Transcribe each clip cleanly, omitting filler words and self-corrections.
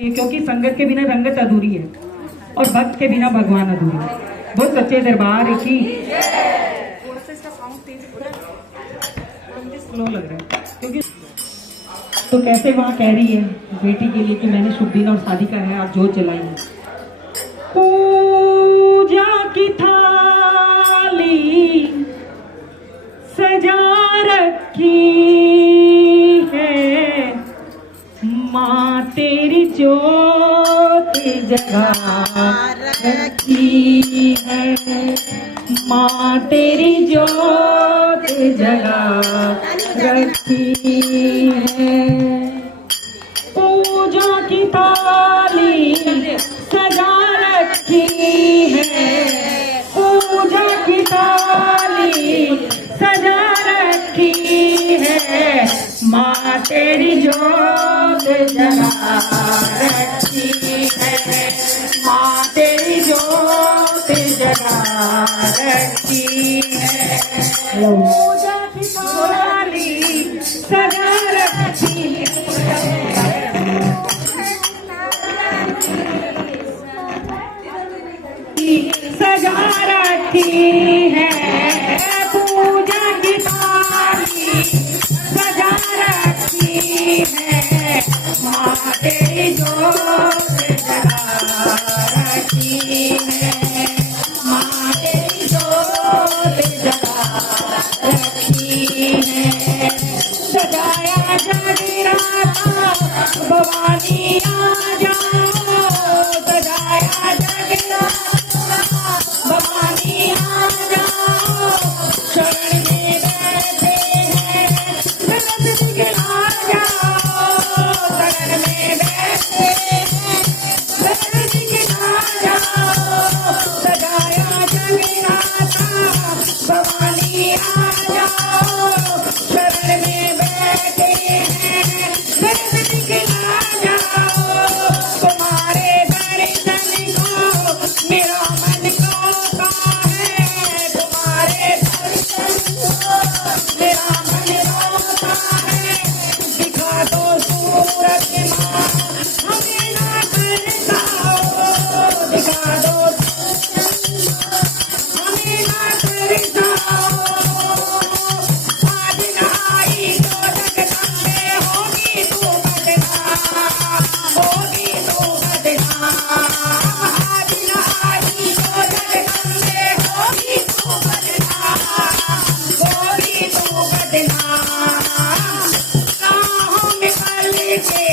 क्योंकि संगत के बिना रंगत अधूरी है और भक्त के बिना भगवान अधूरे है। बहुत सच्चे दरबार की स्लो लग रहा है क्योंकि तो कैसे वहां कह रही है बेटी के लिए कि मैंने शुभ दिन और शादी का है आप जोत जलाई है। पूजा की थाली सजा रखी है माँ तेरी जोत जगा रखी है माँ तेरी जोत जगा रखी है। पूजा की थाली सजा रखी है पूजा की थाली सजा रखी है माँ तेरी जोत जगा रखी है माँ तेरी जोत जगा रखी है। पूजा की थाली सजा रखी सजा रखी है पूजा की थाली सजा रखी है माँ तेरी जोत जगा रखी है माँ तेरी जोत जगा रखी है। सजाया जगराता भवानी आ जाओ सजाया जगराता भवानी आ जाओ शरण में बैठे हैं जगत दिखला जाओ शरण में बैठे हैं जगत दिखला जाओ सजाया जगराता भवानी आ जाओ शरण में बैठे हैं जगत दिखला जाओ तुम्हारे दर्शन को मेरा मन रोता है तुम्हारे दर्शन को मेरा मन रोता है दिखा दो सूरत माँ हमें ना करता हो दिखा दो हमें ना करता हो आज नहाई तो जगदम्बे होगी तू बदना होगी तू बदना आज नहाई तो जगदम्बे होगी तू बदना होगी तू बदना राहों में पल के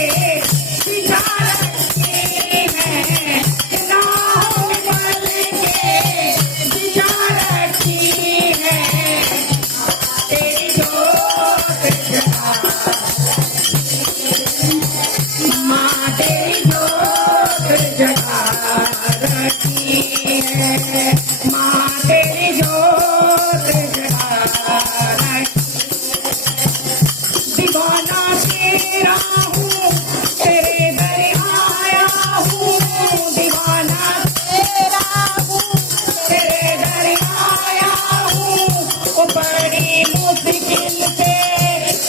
बिछा रखी है राहों में पल के बिछा रखी है तेरी जोत जगा माँ तेरी जोत जगा रखी है माँ तेरी जोत जगा रखी दीवाना तेरा हूँ तेरे दर आया हूँ दीवाना तेरा हूँ तेरे दर आया हूँ वो बड़ी मुश्किल से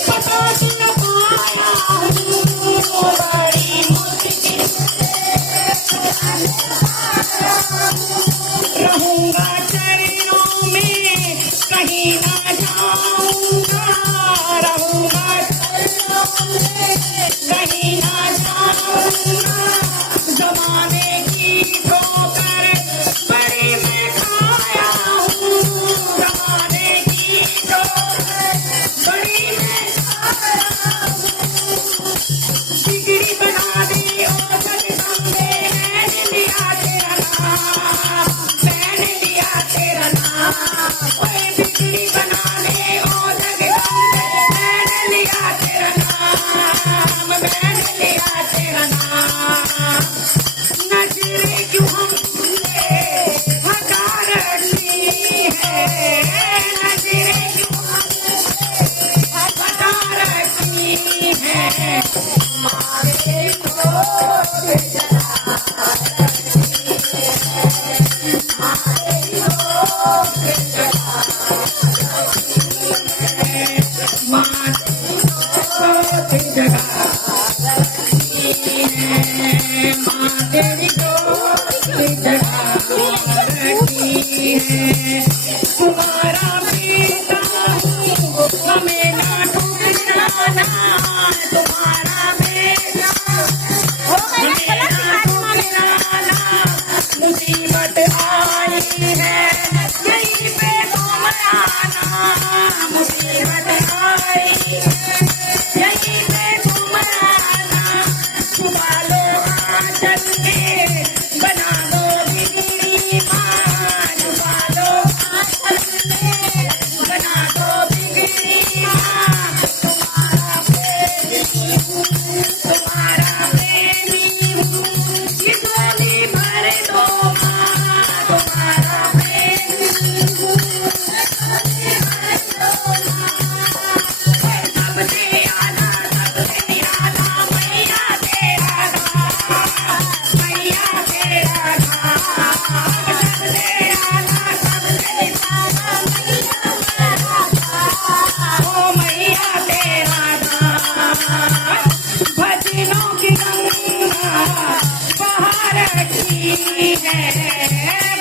पता न पाया हूँ वो बड़ी मुश्किल रहूंगा चरणों में कहीं ना जाऊंगा रहूंगा चरणों में कहीं ना जाऊंगा जमाने की ठोकर बड़ी मैं खाया हूँ जमाने की ठोकर बड़ी मैं खाया हूँ बिगड़ी बना दी ओ जगदम्बे मैंने लिया तेरा नाम मैंने लिया तेरा नाम ओए बिगड़ी बना दे ओ जगदम्बे मैंने लिया तेरा नाम मैंने लिया तेरा नाम नजरे क्यों हमसे हटा रखी है नजरे क्यों हमसे हटा रखी है मारे जोत जगा रखी है मारे जोत जगा रखी है मारे जोत जगा रखी है। माँ तेरी जोत जगा रखी है। तुम्हारा बेटा हमें ना ठुकराना, तुम्हारा बेटा हमें ना ठुकराना। मुसीबत आई है यहीं पे तुम आना, मुसीबत आई है यहीं पे तुम आना। छुपा लो आंचल में, बना दो बिगड़ी माँ, छुपा लो आंचल में, बना दो बिगड़ी माँ। तुम्हारा प्रेमी हूँ, तुम्हारा प्रेमी हूँ, ये झोली भर दो माँ, तुम्हारा प्रेमी हूँ, ये झोली भर दो माँ। सबसे आना सबसे निराला मैया तेरा नाम, मैया तेरा नाम। सबसे आना सबसे निराला मैया तेरा नाम, ओ मैया तेरा नाम। भजनों की गंगा बहा रखी है,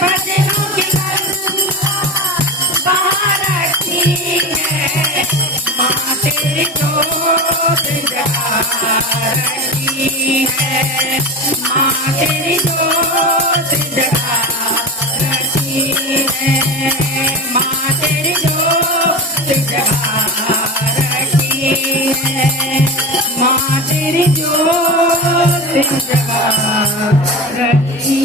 भजनों की गंगा बहा रखी है। माँ तेरी जोत जगा रखी है, माँ तेरी जोत जगा रखी है, माँ तेरी जोत जगा रखी है, माँ तेरी जोत जगा रखी